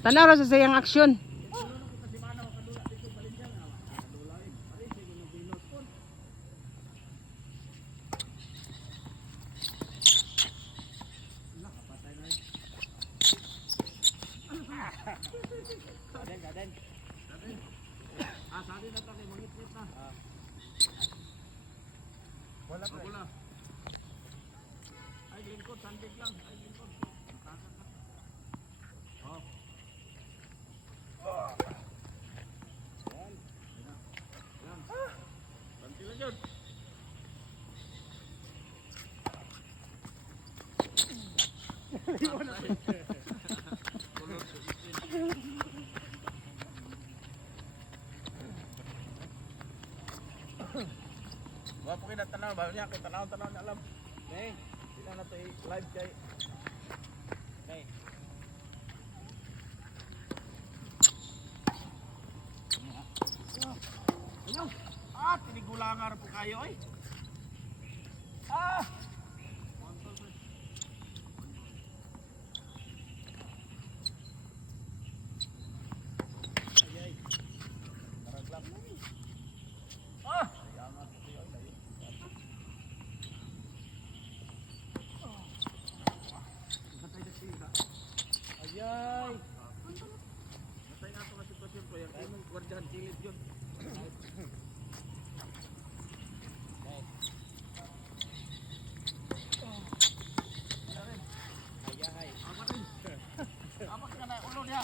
Tanaw ra sa sayang aksyon. Wala pa. Wala. Ay lingkod, sandig lang. Ay lingkod. Oh. Yan. Yan. Banti lang yun. Wala po kayo tanaw, bago niya, kay tanaw niya alam. Okay, hindi na natin live kay. Okay. Ayaw! Tinigulangar po kayo eh. Ah! Ayay. Taraglam. Ah! Ayangat po kayo. Ayay! Matay nga ito nga sitwasyon po yan. Kaya mong gwardihan kilid yun. Ayahay. Amat ka na ulo niya.